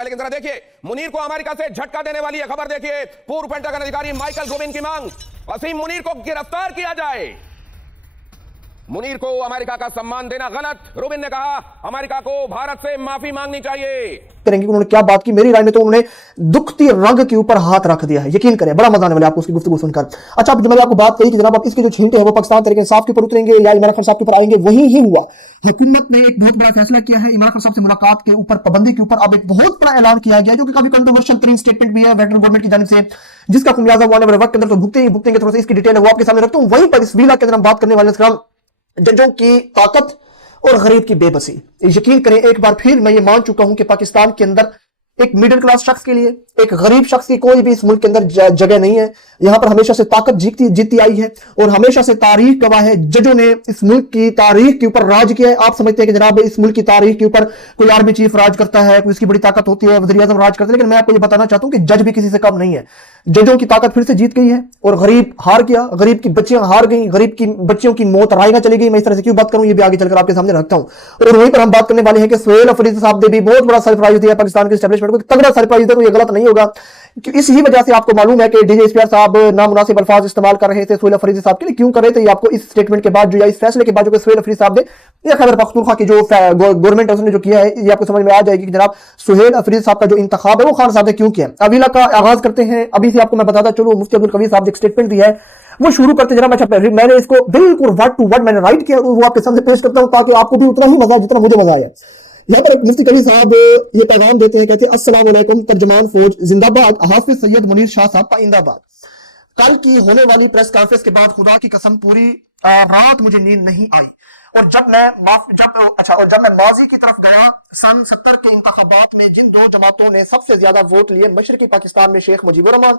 लेकिन जरा देखिए, मुनीर को अमेरिका से झटका देने वाली यह खबर देखिए। पूर्व पेंटागन अधिकारी माइकल गोबिन की मांग, वसीम मुनीर को गिरफ्तार किया जाए। मुनीर को अमेरिका का सम्मान देना गलत, रोबिन ने कहा अमेरिका को भारत से माफी मांगनी चाहिए। करेंगे उन्होंने क्या बात की, मेरी राय में तो उन्होंने दुखती रग के ऊपर हाथ रख दिया है। यकीन करें, बड़ा मजा आने वाला है आपको उसकी गुफ्तगू सुनकर। अच्छा, अब मैंने आपको बात कही कि जनाब आप इसके जो छींटे हैं वो पाकिस्तान तरीके इंसाफ के ऊपर उतरेंगे या इमरान खान साहब के ऊपर आएंगे, वही ही हुआ। हुकूमत ने एक बहुत बड़ा फैसला किया है इमरान खान साहब से मुलाकात के ऊपर पाबंदी के ऊपर। अब एक बहुत बड़ा ऐलान किया गया जो कि काफी कंट्रोवर्शियल तरीन स्टेटमेंट भी है फेडरल गवर्नमेंट की जानिब से, जिसका खुमियाजा आने वाले वक्त के अंदर तो भुगतेंगे। थोड़ा सा इसकी डिटेल है वो आपके सामने रखता हूं। वहीं पर इस वीला के अंदर हम बात करने वाले जजों की ताकत और गरीब की बेबसी। यकीन करें, एक बार फिर मैं ये मान चुका हूं कि पाकिस्तान के अंदर एक मिडिल क्लास शख्स के लिए, एक गरीब शख्स की कोई भी इस मुल्क के अंदर जगह नहीं है। यहां पर हमेशा से ताकत जीती आई है और हमेशा से तारीख गवाह है। जजों ने इस मुल्क की तारीख के ऊपर राज किया है। आप समझते हैं कि जनाब इस मुल्क की तारीख के ऊपर कोई आर्मी चीफ राज करता है, कोई इसकी बड़ी ताकत होती है, वज़ीर आज़म राज करते हैं, लेकिन मैं आपको ये बताना चाहता हूं कि जज भी किसी से कम नहीं है। जजों की ताकत फिर से जीत गई है और गरीब हार गया, गरीब की बच्चियां हार गई, गरीब की बच्चियों की मौत रायगा चली गई। मैं इस तरह से क्यों बात करूं, ये भी आगे चलकर आपके सामने रखता हूं। और वहीं पर हम बात करने वाले हैं कि सुहेल अफरीदी साहब ने भी बहुत बड़ा सरप्राइज दिया पाकिस्तान के एस्टेब्लिशमेंट को, तगड़ा सरप्राइज दिया, तो ये गलत नहीं होगा। इसी वजह से आपको मालूम है कि डीजे एसपीआर साहब नामुनासिब अल्फाज इस्तेमाल कर रहे थे सुहेल अफरीदी साहब के लिए। क्यों कर रहे थे ये आपको इस स्टेटमेंट के बाद, जो या इस फैसले के बाद जो सुहेल अफरीदी साहब ने ये खैबर पख्तूनख्वा की जो गवर्नमेंट है उसने जो किया है, ये आपको समझ में आ जाएगी कि जनाब सुहेल अफरीदी साहब का जो इंतखाब है वो खान साहब ने क्यों किया। अवीला का आगाज करते हैं। अभी से आपको मैं बताता चलूं, मुफ्ती अब्दुल कबीर साहब ने एक स्टेटमेंट दिया है, वो शुरू करते जनाब। अच्छा, मैंने इसको बिल्कुल वर्ड टू वर्ड मैंने राइट किया, वो आपके सामने पेश करता हूं ताकि आपको भी उतना ही मजा जितना मुझे मजा आया। यहाँ पर मुफ्ती कबीर साहब ये पैगाम देते हैं, कहते हैं अस्सलाम वालेकुम, तर्जमान फौज जिंदाबाद, हाफिज सैयद मुनीर शाह साहब पाइंदाबाद। कल की होने वाली प्रेस कॉन्फ्रेंस के बाद खुदा की कसम पूरी रात मुझे नींद नहीं आई। और जब मैं माजी की तरफ गया, सन 70 के इंतखाबात में जिन दो जमातों ने सबसे ज्यादा वोट लिए, मशरकी पाकिस्तान में शेख मुजीबुर रहमान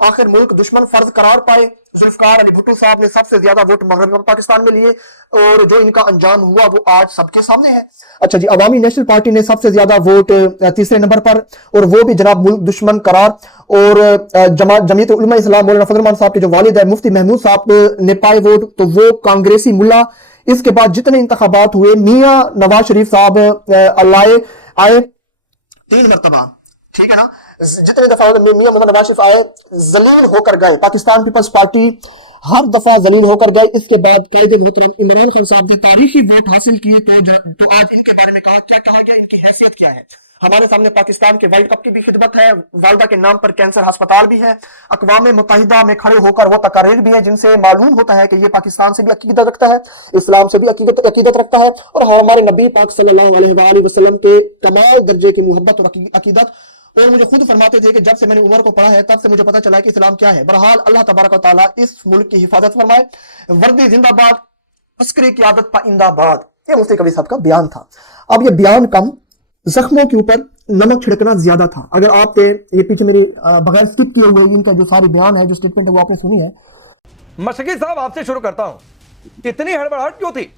आखिर मुल्क दुश्मन फर्ज करार पाए, जुल्फकार अली भुट्टो साहब ने सबसे ज्यादा वोट मगरबी पाकिस्तान में लिए और जो इनका अंजाम हुआ वो आज सबके सामने है। अच्छा जी, अवामी नेशनल पार्टी ने सबसे ज्यादा वोट तीसरे नंबर पर, और वो भी जनाब मुल्क दुश्मन करार। और जमीयत उलमा इस्लाम मौलाना फजल रहमान साहब के जो वालिद है मुफ्ती महमूद साहब ने पाए वोट, तो वो कांग्रेसी मुल्ला। इसके बाद जितने इंतखाबात हुए, मियां नवाज शरीफ साहब आए 3 मरतबा, ठीक है ना, जितने दफा मियां मोहम्मद नवाज शरीफ आए जलील होकर गए, पाकिस्तान पीपल्स पार्टी हर दफा जलील होकर गए। इसके बाद कायदे मोहतरम इमरान खान साहब ने तारीखी वोट हासिल किए, तो आज इनके बारे में कहा क्या गया, इनकी हैसियत क्या है। हमारे सामने पाकिस्तान के वर्ल्ड कप की भी खिदमत है, वालदा के नाम पर कैंसर अस्पताल भी है, अक़वाम मुत्तहिदा में खड़े होकर वो तकारीर भी है जिनसे मालूम होता है कि ये पाकिस्तान से भी अकीदत रखता है, इस्लाम से भी अकीदत रखता है, और हमारे नबी पाक सल्लल्लाहु अलैहि वसल्लम के कमाल दर्जे की मोहब्बत और अकीदत। और मुझे खुद फरमाते थे कि जब से मैंने उमर को पढ़ा है तब से मुझे पता चला कि इस्लाम क्या है। बहरहाल अल्लाह तबारक व तआला इस मुल्क की हिफाजत फरमाए। वर्दी जिंदाबाद, अस्करी क़यादत पाइंदाबाद, ये मुफ्ती कबीर साहब का बयान था। अब ये बयान कम, जख्मों के ऊपर नमक छिड़कना ज्यादा था। अगर आप ये पीछे मेरी बगैर स्किप किए हुए इनका जो सारी बयान है, जो स्टेटमेंट है, वो आपने सुनी है। मशकी साहब, आपसे शुरू करता हूं, इतनी हड़बड़ाहट क्यों थी?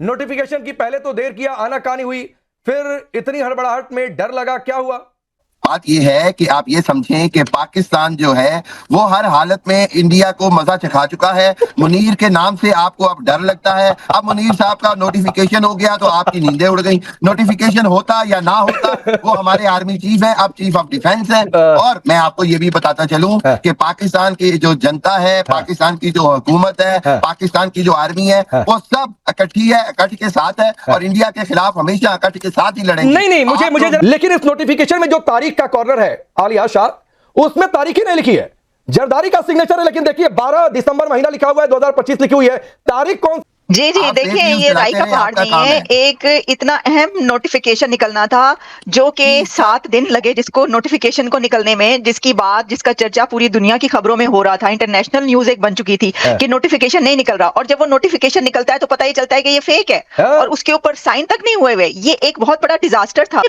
नोटिफिकेशन की पहले तो देर किया, आनाकानी हुई, फिर इतनी हड़बड़ाहट में डर लगा, क्या हुआ? बात यह है कि आप ये समझें कि पाकिस्तान जो है वो हर हालत में इंडिया को मजा चखा चुका है। मुनीर के नाम से आपको अब डर लगता है। अब मुनीर साहब का नोटिफिकेशन हो गया तो आपकी नींदें उड़ गई। नोटिफिकेशन होता या ना होता, वो हमारे आर्मी चीफ है, अब चीफ ऑफ डिफेंस है। और मैं आपको ये भी बताता चलूं कि पाकिस्तान की जो जनता है, पाकिस्तान की जो हुकूमत है, पाकिस्तान की जो आर्मी है, वो सब इकट्ठी है, इकट्ठ के साथ है और इंडिया के खिलाफ हमेशा इकट्ठ के साथ ही लड़ेंगे। नहीं, मुझे लेकिन इस नोटिफिकेशन में जो तारीख का कॉर्नर है आलिया शाह, उसमें तारीख ही नहीं लिखी है, जरदारी का सिग्नेचर है, लेकिन देखिए 12 दिसंबर महीना लिखा हुआ है, 2025 लिखी हुई है, तारीख कौन? जी देखिए, ये राई का पहाड़ नहीं है। एक इतना अहम नोटिफिकेशन निकलना था जो कि 7 दिन लगे जिसको नोटिफिकेशन को निकलने में, जिसका चर्चा पूरी दुनिया की खबरों में हो रहा था। इंटरनेशनल न्यूज एक बन चुकी थी कि नोटिफिकेशन नहीं निकल रहा, और जब वो नोटिफिकेशन निकलता है तो पता ही चलता है कि ये फेक है और उसके ऊपर साइन तक नहीं हुए हुए। ये एक बहुत बड़ा डिजास्टर था।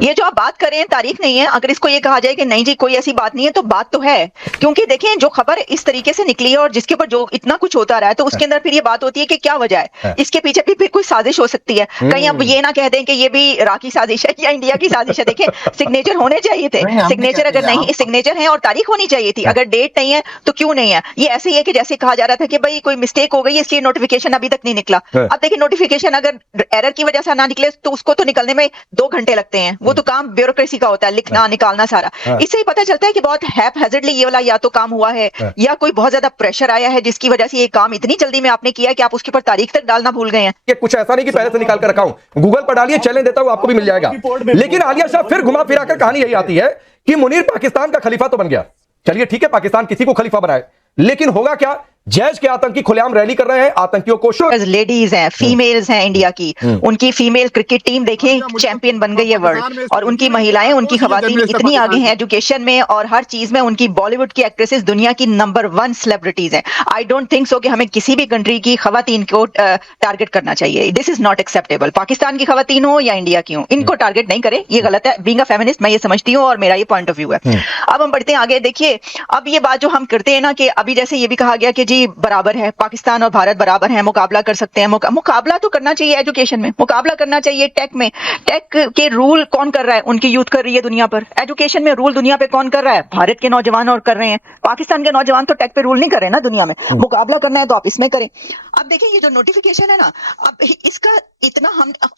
ये जो आप बात कर रहे हैं तारीख नहीं है, अगर इसको ये कहा जाए कि नहीं जी कोई ऐसी बात नहीं है, तो बात तो है। क्योंकि देखें, जो खबर इस तरीके से निकली है और जिसके ऊपर जो इतना कुछ होता रहा है तो उसके अंदर फिर ये बात होती है कि क्या वजह है, इसके पीछे भी फिर कोई साजिश हो सकती है। कहीं अब ये ना कह दें कि ये भी राकी साजिश है या इंडिया की साजिश है। देखिए सिग्नेचर होने चाहिए थे, सिग्नेचर अगर नहीं, सिग्नेचर है और तारीख होनी चाहिए थी, अगर डेट नहीं है तो क्यों नहीं है। ये ऐसे ही है कि जैसे कहा जा रहा था कि भाई कोई मिस्टेक हो गई इसलिए नोटिफिकेशन अभी तक नहीं निकला। अब देखिए नोटिफिकेशन अगर एरर की वजह से ना निकले तो उसको तो निकलने में 2 घंटे लगते हैं, वो तो काम ब्यूरोक्रेसी का होता है, लिखना निकालना सारा। इससे ही पता चलता है कि बहुत हैपहैज़र्डली ये वाला या तो काम हुआ है या कोई बहुत ज्यादा प्रेशर आया है जिसकी वजह से ये काम इतनी जल्दी में आपने किया है कि आप उसके ऊपर तारीख तक डालना भूल गए हैं। ये कुछ ऐसा नहीं कि पहले से निकाल कर रखा हूं, गूगल पर डालिए, चैलेंज देता हूं, आपको भी मिल जाएगा। लेकिन आलिया शाह फिर घुमा फिरा कर कहानी यही आती है कि मुनीर पाकिस्तान का खलीफा तो बन गया। चलिए ठीक है, पाकिस्तान किसी को खलीफा बनाए, लेकिन होगा क्या? जैश के आतंकी खुलेआम रैली कर रहे हैं, आतंकियों को लेडीज हैं, फीमेल्स हैं इंडिया की, उनकी फीमेल क्रिकेट टीम देखें चैंपियन बन गई है वर्ल्ड, और उनकी महिलाएं, उनकी खवातीन इतनी आगे हैं एजुकेशन में और हर चीज में। उनकी बॉलीवुड की एक्ट्रेसेस दुनिया की नंबर 1 सेलिब्रिटीज हैं। आई डोंट थिंक सो कि हमें किसी भी कंट्री की खवातीन को टारगेट करना चाहिए। This is not acceptable. Pakistan की खवातीन हो या इंडिया की हो, इनको टारगेट नहीं करें, ये गलत है। बीइंग अ फेमिनिस्ट मैं ये समझती हूँ और मेरा ये पॉइंट ऑफ व्यू है। अब हम बढ़ते हैं आगे। देखिए अब ये बात जो हम करते हैं ना कि अभी जैसे ये भी कहा गया कि जी बराबर है, पाकिस्तान और भारत बराबर हैं, मुकाबला कर सकते हैं। मुकाबला तो करना चाहिए एजुकेशन में, मुकाबला करना चाहिए टेक में। टेक के रूल कौन कर रहा है? उनकी यूथ कर रही है दुनिया पर। एजुकेशन में रूल दुनिया पे कौन कर रहा है? भारत के नौजवान और कर रहे हैं। पाकिस्तान के नौजवान तो टेक पे रूल नहीं कर रहे ना दुनिया में। मुकाबला करना है तो आप इसमें करें। अब देखिए ये जो नोटिफिकेशन है ना, अब इसका इतना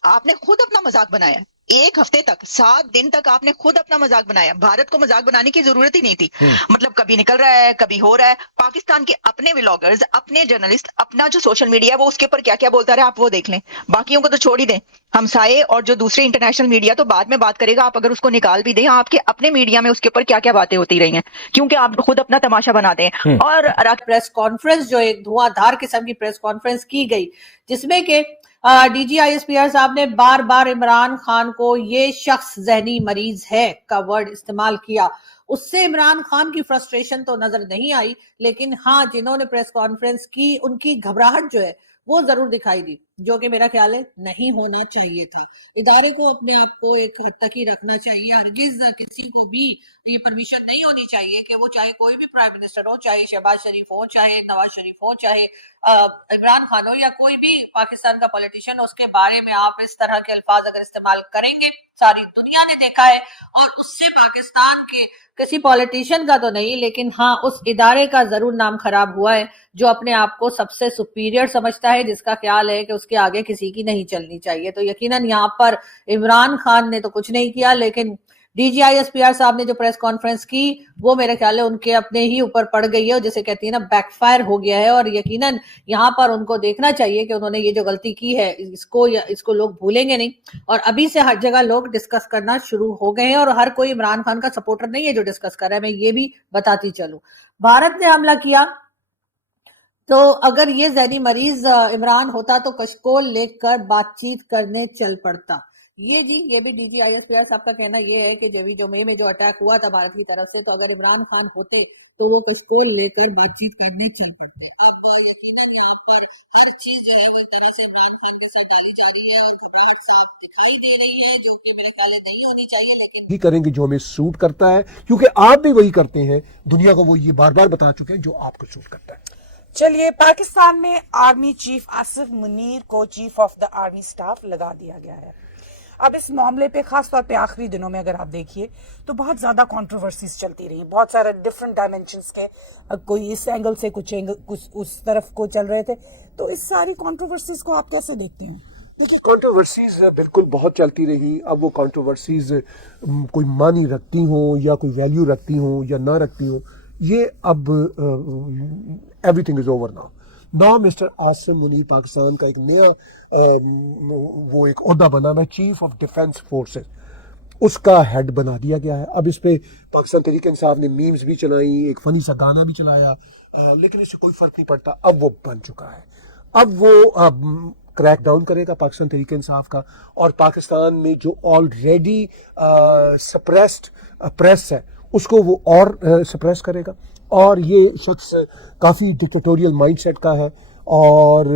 आपने खुद अपना मजाक बनाया है। 1 हफ्ते तक, 7 दिन तक आपने खुद अपना मजाक बनाया। भारत को मजाक बनाने की जरूरत ही नहीं थी। मतलब कभी निकल रहा है, कभी हो रहा है। पाकिस्तान के अपने व्लॉगर्स, अपने जर्नलिस्ट, अपना जो सोशल मीडिया है वो उसके ऊपर क्या क्या बोलता रहा, आप वो देख लें। बाकियों को तो छोड़ ही दें। हमसाये और जो दूसरे इंटरनेशनल मीडिया तो बाद में बात करेगा, आप अगर उसको निकाल भी दें, आपके अपने मीडिया में उसके ऊपर क्या क्या बातें होती रही हैं, क्योंकि आप खुद अपना तमाशा बनाते हैं। और प्रेस कॉन्फ्रेंस जो एक धुआंधार किस्म की प्रेस कॉन्फ्रेंस की गई, जिसमें के DGISPR साहब ने बार बार इमरान खान को ये शख्स जहनी मरीज है का वर्ड इस्तेमाल किया। उससे इमरान खान की फ्रस्ट्रेशन तो नजर नहीं आई, लेकिन हाँ जिन्होंने प्रेस कॉन्फ्रेंस की उनकी घबराहट जो है वो जरूर दिखाई दी, जो कि मेरा ख्याल है नहीं होना चाहिए था। इदारे को अपने आप को एक हद तक ही रखना चाहिए। हरगिज किसी को भी ये परमिशन नहीं होनी चाहिए कि वो चाहे कोई भी प्राइम मिनिस्टर हो, चाहे शहबाज शरीफ हो, चाहे नवाज शरीफ हो, चाहे इमरान खान हो या कोई भी पाकिस्तान का पॉलिटिशियन हो, उसके बारे में आप इस तरह के अल्फाज अगर इस्तेमाल करेंगे, सारी दुनिया ने देखा है। और उससे पाकिस्तान के किसी पॉलिटिशियन का तो नहीं, लेकिन हाँ उस इदारे का जरूर नाम खराब हुआ है जो अपने आप को सबसे सुपीरियर समझता है, जिसका ख्याल है कि उसके आगे किसी की नहीं चलनी चाहिए। तो यकीनन यहाँ पर इमरान खान ने तो कुछ नहीं किया, लेकिन DGISPR साहब ने जो प्रेस कॉन्फ्रेंस की वो मेरे ख्याल है उनके अपने ही ऊपर पड़ गई है, और जैसे कहती है ना बैकफायर हो गया है। और यकीनन यहाँ पर उनको देखना चाहिए कि उन्होंने ये जो गलती की है इसको लोग भूलेंगे नहीं। और अभी से हर जगह लोग डिस्कस करना शुरू हो गए हैं, और हर कोई इमरान खान का सपोर्टर नहीं है जो डिस्कस कर रहा है। मैं ये भी बताती चलूं, भारत ने हमला किया तो अगर ये जहनी मरीज इमरान होता तो कशकोल लेकर बातचीत करने चल पड़ता। ये भी DGISPR साहब का कहना ये है कि जो मई में जो अटैक हुआ था भारत की तरफ से, तो अगर इमरान खान होते तो वो कशकोल लेकर बातचीत करने चल पड़ता। ही करेंगे जो हमें सूट करता है, क्योंकि आप भी वही करते हैं। दुनिया को वो ये बार बार बता चुके हैं जो आपको सूट करता है। चलिए, पाकिस्तान में आर्मी चीफ आसिफ मुनीर को chief of the army staff लगा दिया गया है। अब इस मामले पे खास तौर पे आखिरी दिनों में अगर आप देखिए तो बहुत ज्यादा कंट्रोवर्सीज चलती रही, बहुत सारे डिफरेंट डायमेंशंस के, कोई इस एंगल से कुछ उस तरफ को चल रहे थे। तो इस सारी कंट्रोवर्सीज को आप कैसे देखते हैं? देखिए, कंट्रोवर्सीज बिल्कुल बहुत चलती रही। अब वो कंट्रोवर्सीज कोई मानी रखती हो या कोई वैल्यू रखती हो या ना रखती हो, ये अब everything is over now mister Asim Munir Pakistan का एक नया वो एक ओहदा बना है, चीफ ऑफ डिफेंस फोर्सेस, उसका हेड बना दिया गया है। अब इस पे पाकिस्तान तहरीक इंसाफ ने मीम्स भी चलाई, एक फनी सा गाना भी चलाया, लेकिन इससे कोई फर्क नहीं पड़ता। अब वो बन चुका है, अब वो क्रैक डाउन करेगा पाकिस्तान तहरीक इंसाफ का, और पाकिस्तान में जो ऑलरेडी सप्रेस्ड प्रेस है उसको वो और सप्रेस करेगा। और ये शख्स काफ़ी डिक्टेटोरियल माइंडसेट का है, और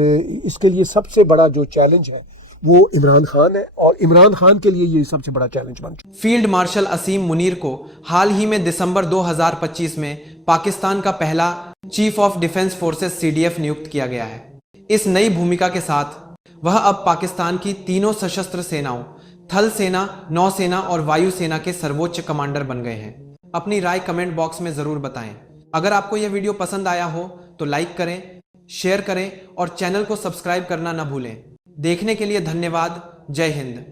इसके लिए सबसे बड़ा जो चैलेंज है वो इमरान खान है, और इमरान खान के लिए ये सबसे बड़ा चैलेंज बन चुका है। फील्ड मार्शल असीम मुनीर को हाल ही में दिसंबर 2025 में पाकिस्तान का पहला chief of defence forces CDF नियुक्त किया गया है। इस नई भूमिका के साथ वह अब पाकिस्तान की तीनों सशस्त्र सेनाओं, थल सेना, नौसेना और वायु सेना के सर्वोच्च कमांडर बन गए हैं। अपनी राय कमेंट बॉक्स में जरूर बताएं। अगर आपको यह वीडियो पसंद आया हो तो लाइक करें, शेयर करें और चैनल को सब्सक्राइब करना न भूलें। देखने के लिए धन्यवाद। जय हिंद।